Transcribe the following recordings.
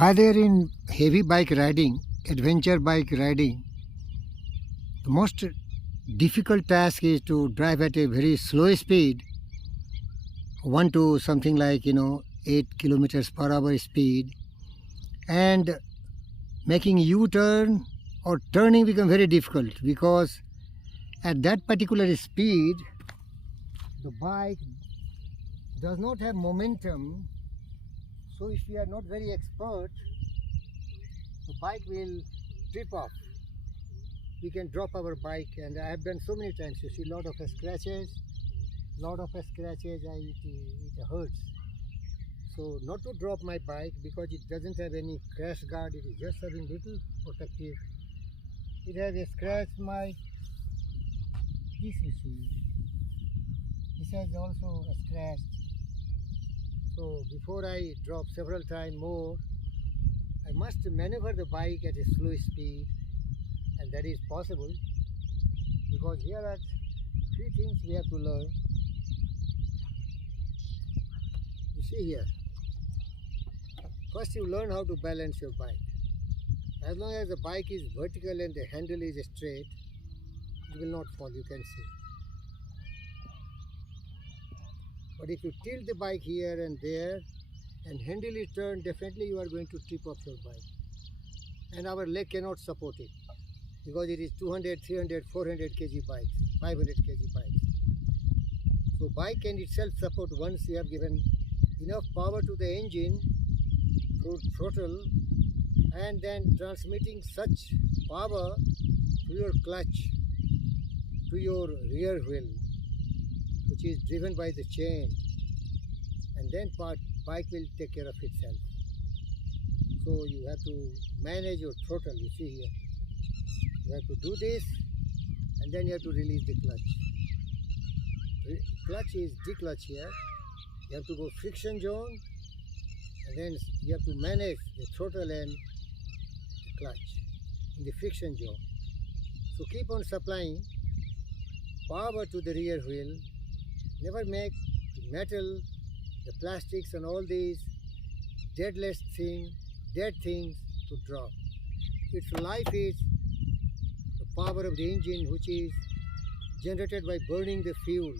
Either in heavy bike riding, adventure bike riding, the most difficult task is to drive at a very slow speed, 1 to something like 8 kilometers per hour speed, and making U-turn or turning become very difficult because at that particular speed the bike does not have momentum. So if we are not very expert, the bike will trip off. We can drop our bike, and I have done so many times. You see lot of scratches, it hurts. So not to drop my bike because it doesn't have any crash guard, it is just having little protective. It has a scratch my, this you see, this has also a scratch. So before I drop several times more, I must maneuver the bike at a slow speed, and that is possible because here are three things we have to learn. You see here, first you learn how to balance your bike. As long as the bike is vertical and the handle is straight, it will not fall, you can see. But if you tilt the bike here and there and handle is turned, definitely you are going to tip off your bike. And our leg cannot support it because it is 200, 300, 400 kg bikes, 500 kg bikes. So bike can itself support once you have given enough power to the engine through throttle and then transmitting such power to your clutch, to your rear wheel, which is driven by the chain, and then bike will take care of itself. So you have to manage your throttle. You see here, you have to do this and then you have to release the clutch. Clutch is declutch here. You have to go friction zone and then you have to manage the throttle and the clutch in the friction zone. So keep on supplying power to the rear wheel. Never make the metal, the plastics and all these dead things to drop. Its life is the power of the engine, which is generated by burning the fuel,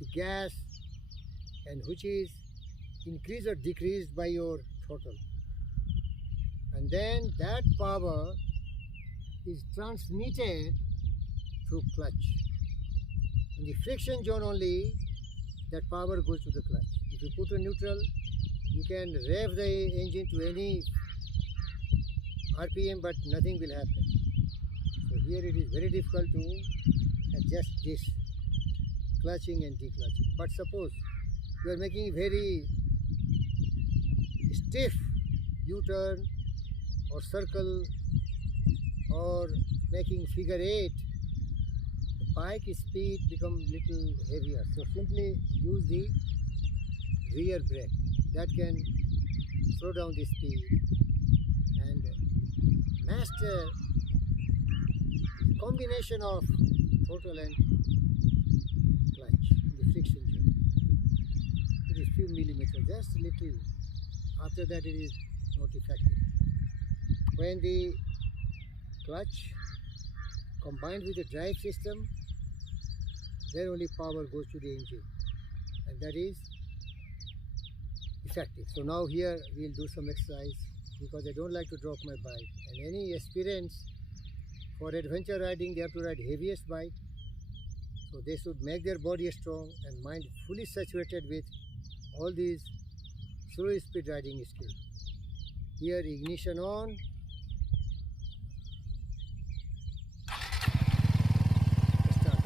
the gas, and which is increased or decreased by your throttle. And then that power is transmitted through clutch. In the friction zone only, that power goes to the clutch. If you put a neutral, you can rev the engine to any RPM, but nothing will happen. So here it is very difficult to adjust this clutching and declutching. But suppose you are making very stiff U-turn or circle or making figure 8, the bike speed becomes little heavier. So simply use the rear brake. That can slow down the speed and master the combination of throttle and clutch in the friction zone. It is few millimeters, just a little. After that it is not effective. When the clutch combined with the drive system, then only power goes to the engine, and that is effective. So now here we will do some exercise because I don't like to drop my bike, and any aspirants for adventure riding, they have to ride heaviest bike, so they should make their body strong and mind fully saturated with all these slow speed riding skills. Here ignition on, start.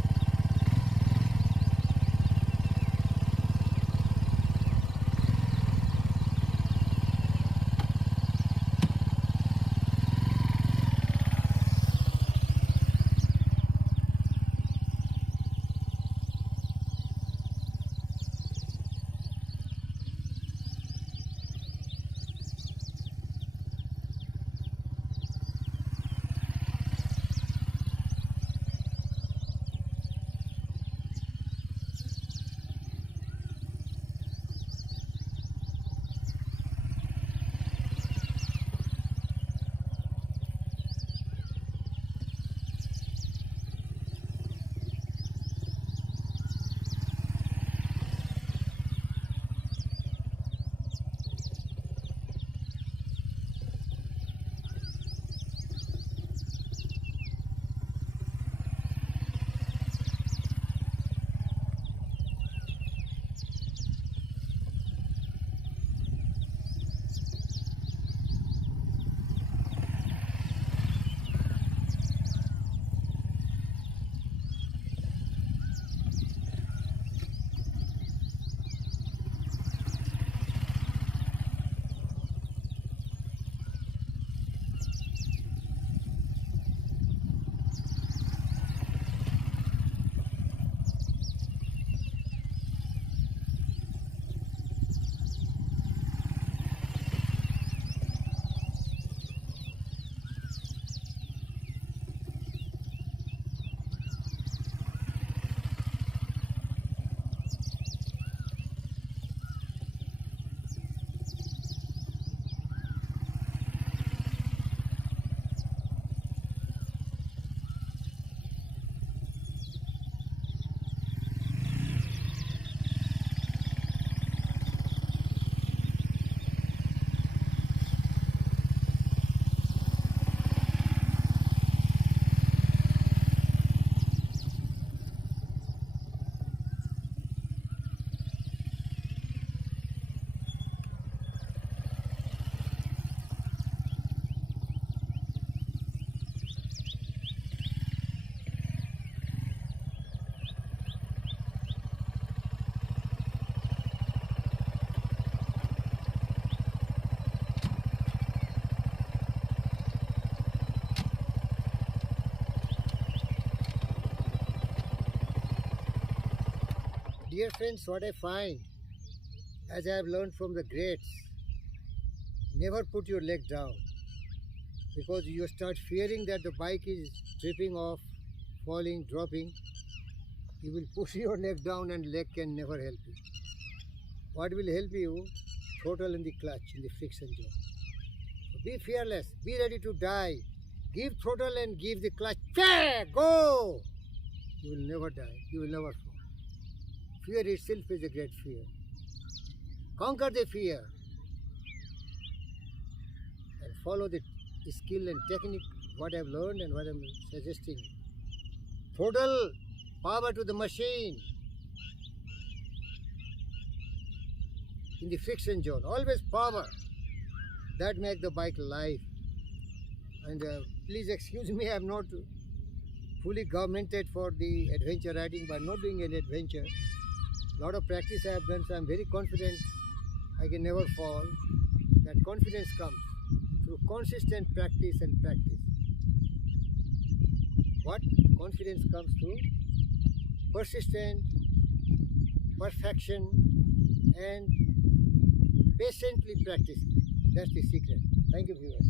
dear friends, what I find, as I have learned from the greats, never put your leg down, because you start fearing that the bike is tripping off, falling, dropping. You will push your leg down and leg can never help you. What will help you? Throttle in the clutch, in the friction zone. So be fearless, be ready to die. Give throttle and give the clutch. Go! You will never die, you will never fall. Fear itself is a great fear. Conquer the fear and follow the skill and technique, what I have learned and what I am suggesting. Throttle, power to the machine. In the friction zone, always power. That makes the bike live. And please excuse me, I am not fully governmented for the adventure riding, but not doing any adventure. A lot of practice I have done, so I am very confident I can never fall. That confidence comes through consistent practice and practice. What? Confidence comes through persistent, perfection, and patiently practicing. That's the secret. Thank you, viewers.